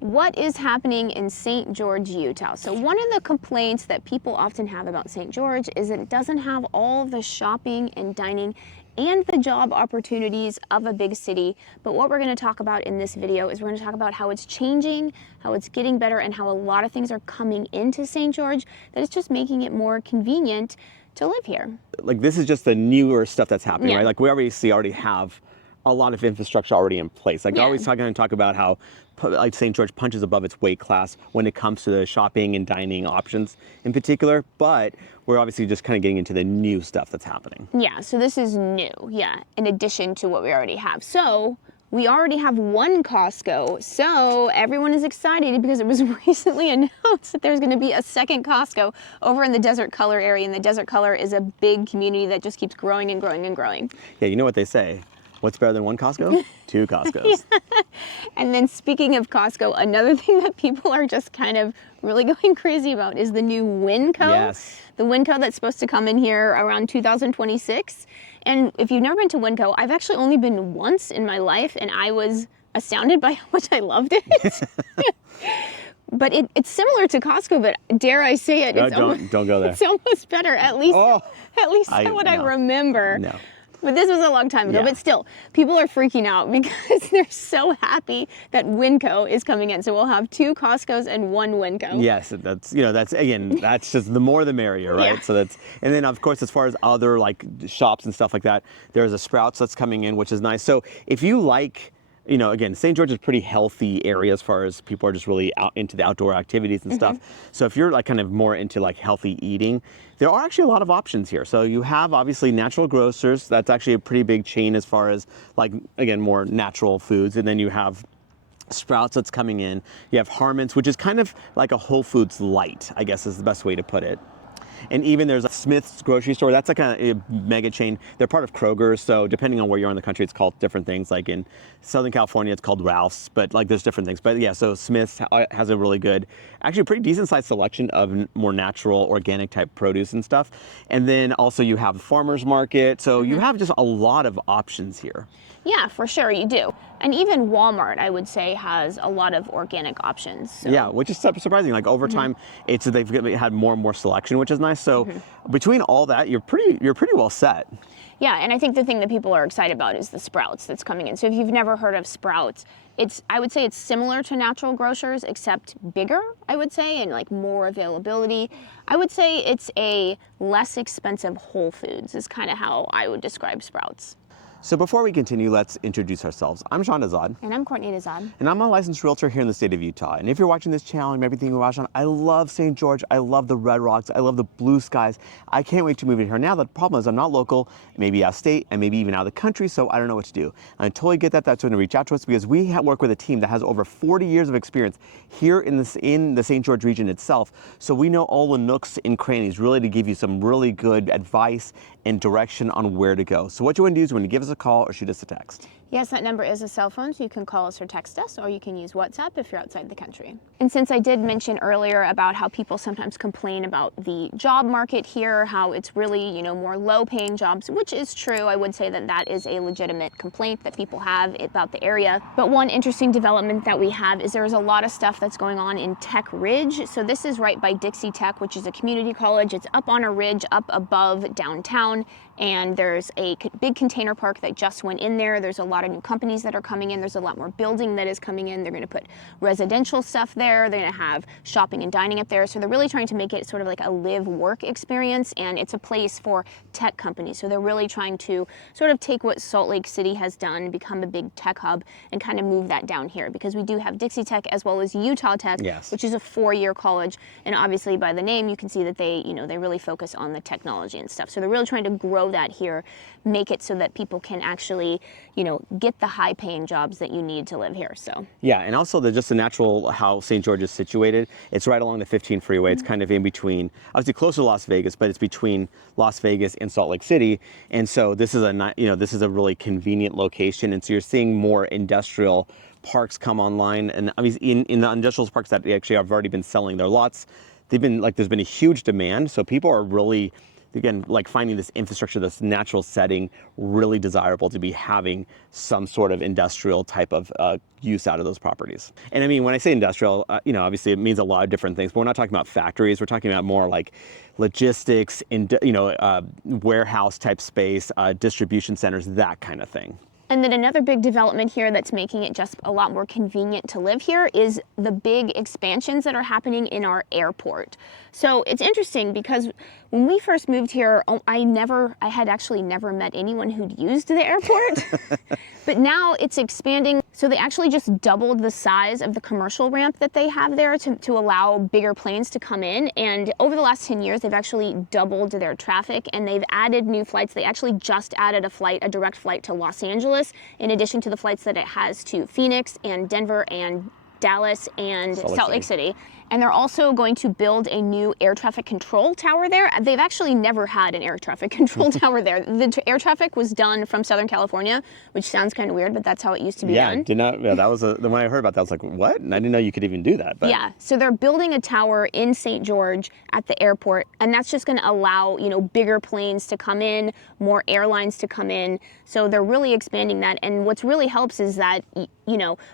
what is happening in St. George, Utah? So one of the complaints that people often have about St. George is that it doesn't have all the shopping and dining and the job opportunities of a big city. But what we're going to talk about in this video is we're going to talk about how it's changing, how it's getting better, and how a lot of things are coming into St. George that is just making it more convenient to live here. Like, this is just the newer stuff that's happening, Yeah. right? Like, we already have a lot of infrastructure already in place. Like, Yeah. I always talk about how like St. George punches above its weight class when it comes to the shopping and dining options in particular, but we're obviously just kind of getting into the new stuff that's happening. Yeah, so this is new, yeah, in addition to what we already have. So we already have one Costco, so everyone is excited because it was recently announced that there's going to be a second Costco over in the Desert Color area, and the Desert Color is a big community that just keeps growing and growing and growing. Yeah, you know what they say? What's better than one Costco? Two Costcos. Yeah. And then speaking of Costco, another thing that people are just kind of really going crazy about is the new Winco. Yes. The Winco that's supposed to come in here around 2026. And if you've never been to Winco, I've actually only been once in my life, and I was astounded by how much I loved it. But it's similar to Costco, but dare I say it, Don't go there. It's almost better, at least what I remember. No. But this was a long time ago, Yeah. but still, people are freaking out because they're so happy that Winco is coming in. So we'll have two Costcos and one Winco. Yes, that's just the more the merrier, right? Yeah. So and then of course, as far as other like shops and stuff like that, there's a Sprouts that's coming in, which is nice. So if you like, again, St. George is a pretty healthy area as far as people are just really out into the outdoor activities and stuff. So if you're like kind of more into like healthy eating, there are actually a lot of options here. So you have obviously Natural Grocers. That's actually a pretty big chain as far as like, again, more natural foods. And then you have Sprouts that's coming in. You have Harmon's, which is kind of like a Whole Foods light, I guess is the best way to put it. And even there's a Smith's grocery store. That's like a mega chain. They're part of Kroger's, so depending on where you are in the country, it's called different things. Like in Southern California, it's called Ralph's, but like there's different things. But yeah, so Smith's has a really good, actually a pretty decent sized selection of more natural, organic type produce and stuff. And then also you have the farmer's market. So you have just a lot of options here. Yeah, for sure, you do. And even Walmart, I would say, has a lot of organic options. So. Yeah, which is surprising. Like over time, they've had more and more selection, which is nice. So between all that, you're pretty well set. Yeah, and I think the thing that people are excited about is the Sprouts that's coming in. So if you've never heard of Sprouts, I would say it's similar to Natural Grocers, except bigger, I would say, and like more availability. I would say it's a less expensive Whole Foods is kind of how I would describe Sprouts. So before we continue, let's introduce ourselves. I'm Sean Azad. And I'm Courtney Azad. And I'm a licensed realtor here in the state of Utah. And if you're watching this channel and everything you watch on, I love St. George. I love the red rocks. I love the blue skies. I can't wait to move in here. Now, the problem is I'm not local, maybe out of state, and maybe even out of the country, so I don't know what to do. And I totally get that. That's when to reach out to us because we work with a team that has over 40 years of experience here in the St. George region itself. So we know all the nooks and crannies really to give you some really good advice and direction on where to go. So what you want to do is you want to give us a call or shoot us a text. Yes, that number is a cell phone, so you can call us or text us, or you can use WhatsApp if you're outside the country. And since I did mention earlier about how people sometimes complain about the job market here, how it's really, more low-paying jobs, which is true. I would say that that is a legitimate complaint that people have about the area. But one interesting development that we have is there's a lot of stuff that's going on in Tech Ridge. So this is right by Dixie Tech, which is a community college. It's up on a ridge up above downtown. And there's a big container park that just went in there. There's a lot of new companies that are coming in. There's a lot more building that is coming in. They're going to put residential stuff there. They're going to have shopping and dining up there. So they're really trying to make it sort of like a live-work experience, and it's a place for tech companies. So they're really trying to sort of take what Salt Lake City has done, become a big tech hub, and kind of move that down here, because we do have Dixie Tech as well as Utah Tech, yes, which is a 4-year college. And obviously by the name, you can see that they really focus on the technology and stuff. So they're really trying to grow that here, make it so that people can actually, get the high-paying jobs that you need to live here. So yeah, and also just the natural how St. George is situated. It's right along the 15 freeway. It's kind of in between, obviously closer to Las Vegas, but it's between Las Vegas and Salt Lake City. And so this is a really convenient location. And so you're seeing more industrial parks come online, and I mean in the industrial parks that actually have already been selling their lots. There's been a huge demand, so people are really again, like finding this infrastructure, this natural setting, really desirable to be having some sort of industrial type of use out of those properties. And I mean, when I say industrial, obviously it means a lot of different things, but we're not talking about factories. We're talking about more like logistics, warehouse type space, distribution centers, that kind of thing. And then another big development here that's making it just a lot more convenient to live here is the big expansions that are happening in our airport. So it's interesting because when we first moved here, I had actually never met anyone who'd used the airport. But now it's expanding. So they actually just doubled the size of the commercial ramp that they have there to allow bigger planes to come in. And over the last 10 years, they've actually doubled their traffic and they've added new flights. They actually just added a direct flight to Los Angeles, in addition to the flights that it has to Phoenix and Denver and Dallas and Salt Lake City. And they're also going to build a new air traffic control tower there. They've actually never had an air traffic control tower there. The air traffic was done from Southern California, which sounds kind of weird, but that's how it used to be done. That was when I heard about that, I was like, what? And I didn't know you could even do that. But. Yeah, so they're building a tower in St. George at the airport, and that's just gonna allow, bigger planes to come in, more airlines to come in. So they're really expanding that. And what's really helps is that,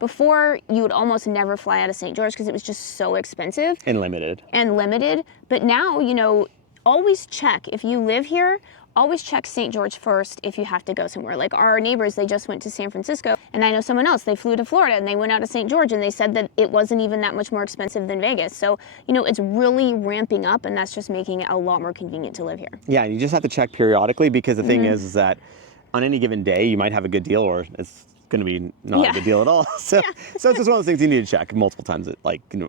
before you would almost never fly out of St. George because it was just so expensive. And limited. But now, always check. If you live here, always check St. George first if you have to go somewhere. Like our neighbors, they just went to San Francisco, and I know someone else, they flew to Florida and they went out of St. George and they said that it wasn't even that much more expensive than Vegas. So, it's really ramping up, and that's just making it a lot more convenient to live here. Yeah, and you just have to check periodically because the thing is that on any given day, you might have a good deal or it's going to be not a good deal at all. So it's just one of those things you need to check multiple times,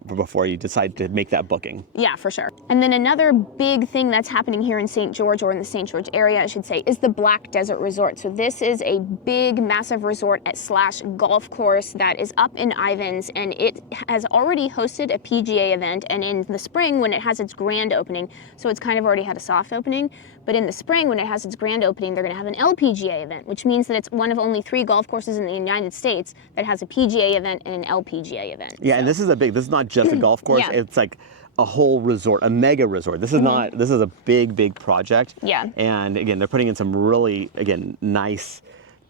before you decide to make that booking. Yeah, for sure. And then another big thing that's happening here in St. George, or in the St. George area, I should say, is the Black Desert Resort. So this is a big, massive resort / golf course that is up in Ivins, and it has already hosted a PGA event. And in the spring, when it has its grand opening, so it's kind of already had a soft opening, but in the spring, when it has its grand opening, they're going to have an LPGA event, which means that it's one of only 3 golf courses in the United States that has a PGA event and an LPGA event. Yeah, so. And this is not just a golf course. Yeah. It's like a whole resort, a mega resort. This is this is a big project. Yeah. And again, they're putting in some really, nice,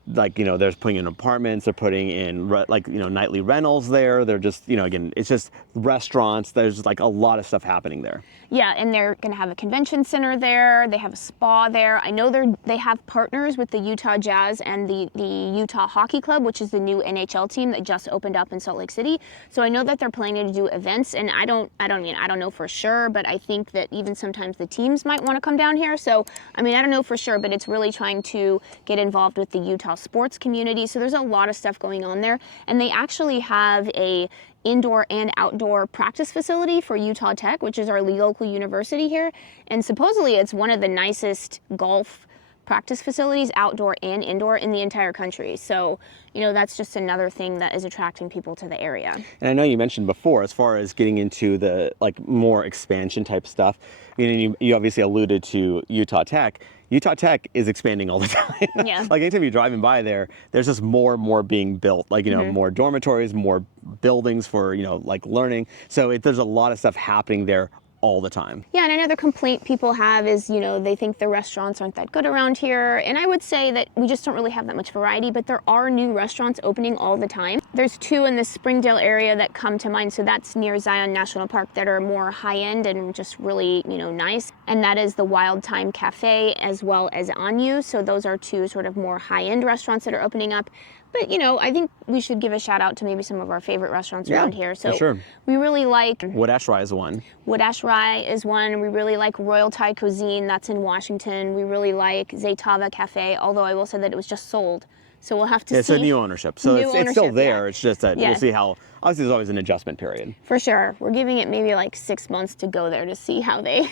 they're putting in apartments, they're putting in nightly rentals there. They're just, it's just restaurants. There's a lot of stuff happening there. Yeah, and they're going to have a convention center there. They have a spa there. I know they have partners with the Utah Jazz and the Utah Hockey Club, which is the new NHL team that just opened up in Salt Lake City. So I know that they're planning to do events, and I don't know for sure, but I think that even sometimes the teams might want to come down here. So I don't know for sure, but it's really trying to get involved with the Utah sports community. So there's a lot of stuff going on there, and they actually have a indoor and outdoor practice facility for Utah Tech, which is our local university here. And supposedly it's one of the nicest golf practice facilities, outdoor and indoor, in the entire country. So, that's just another thing that is attracting people to the area. And I know you mentioned before, as far as getting into the more expansion type stuff, you obviously alluded to Utah Tech. Utah Tech is expanding all the time. Yeah. Anytime you're driving by there, there's just more and more being built. More dormitories, more buildings for, learning. So there's a lot of stuff happening there all the time. Yeah, and another complaint people have is, they think the restaurants aren't that good around here. And I would say that we just don't really have that much variety, but there are new restaurants opening all the time. There's 2 in the Springdale area that come to mind. So that's near Zion National Park, that are more high-end and just really, nice. And that is the Wild Time Cafe as well as Anyu. So those are 2 sort of more high-end restaurants that are opening up. But, I think we should give a shout out to maybe some of our favorite restaurants around here. So for sure. We really like Wood Ash Rye is one. Wood Ash Rye is one. We really like Royal Thai Cuisine. That's in Washington. We really like Zaytava Cafe, although I will say that it was just sold. So we'll have to see. It's a new ownership. So it's still there. Yeah. It's just that we'll see how, obviously there's always an adjustment period. For sure. We're giving it maybe 6 months to go there to see how they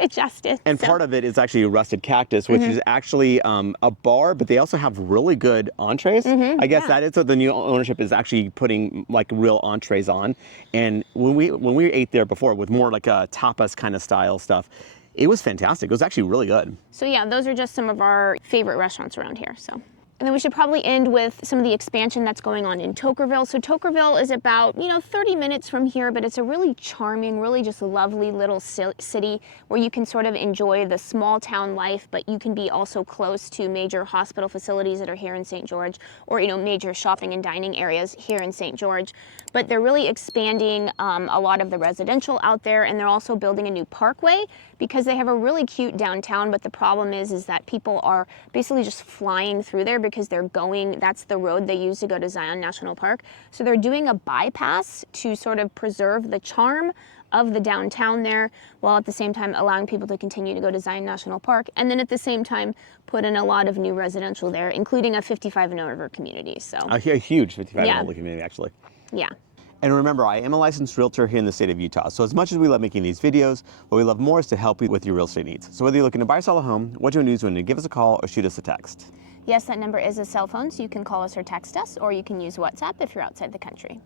adjust it. And part of it is actually Rusted Cactus, which is actually a bar, but they also have really good entrees. I guess that is what the new ownership is actually putting real entrees on. And when we ate there before with more a tapas kind of style stuff, it was fantastic. It was actually really good. So yeah, those are just some of our favorite restaurants around here. So. And then we should probably end with some of the expansion that's going on in Toquerville. So Toquerville is about, 30 minutes from here, but it's a really charming, really just lovely little city where you can sort of enjoy the small town life, but you can be also close to major hospital facilities that are here in St. George, or, major shopping and dining areas here in St. George. But they're really expanding a lot of the residential out there, and they're also building a new parkway because they have a really cute downtown, but the problem is that people are basically just flying through there because that's the road they use to go to Zion National Park. So they're doing a bypass to sort of preserve the charm of the downtown there, while at the same time allowing people to continue to go to Zion National Park, and then at the same time put in a lot of new residential there, including a 55 and over community. So a huge 55 and older community, actually. Yeah. And remember, I am a licensed realtor here in the state of Utah. So as much as we love making these videos, what we love more is to help you with your real estate needs. So whether you're looking to buy or sell a home, what you want to do is when you give us a call or shoot us a text. Yes, that number is a cell phone, so you can call us or text us, or you can use WhatsApp if you're outside the country.